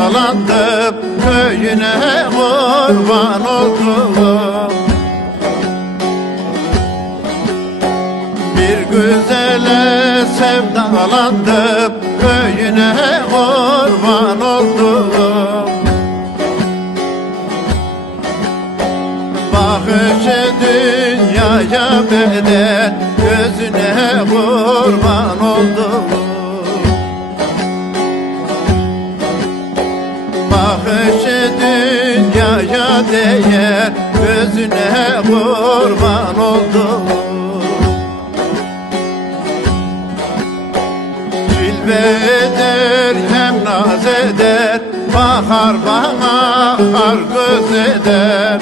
sevdalandım Köyüne kurban oldum. Bir güzele sevdalandım Köyüne kurban oldum. Bakışı dünyaya bedel Gözüne kurban oldum değer Gözüne kurban oldum. Cilve eder hem naz eder Bakar bana har göz eder.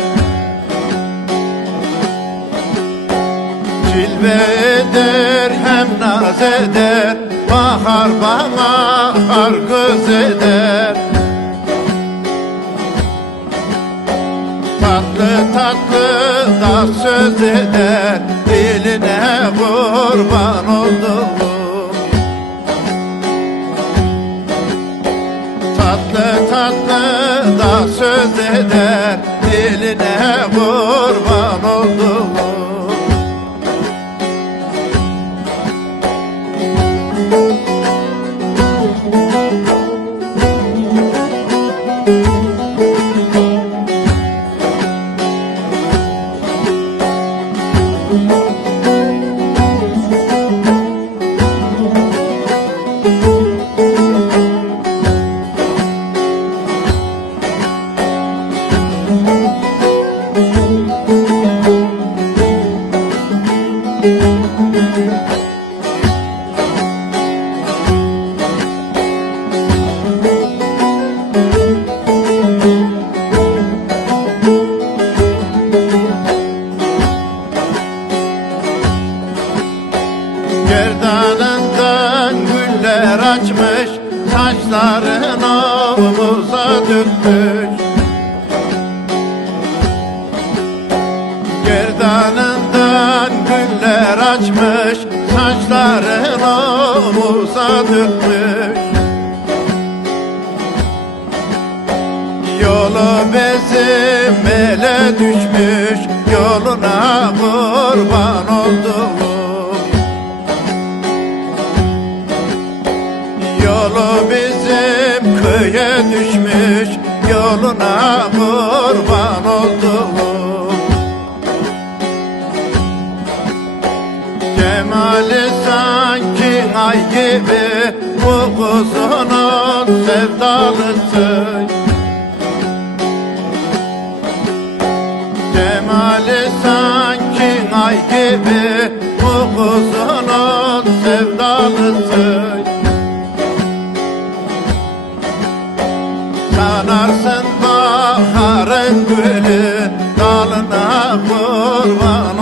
Cilve eder hem naz eder Bakar bana har göz eder Tatlı tatlı da söz eder Diline kurban oldum Tatlı tatlı da söz eder Diline kurban oldum Gerdanından güller açmış Saçların omuza dökmüş. Gerdanından güller açmış Saçların omuza dökmüş. Yolu bezim ele düşmüş Yoluna kurban oldum köye düşmüş Yoluna kurban oldum Cemali sanki ay gibi Bu kuzunun sevdalısı Cemali sanki ay gibi Bu kuzunun sevdalısı kurban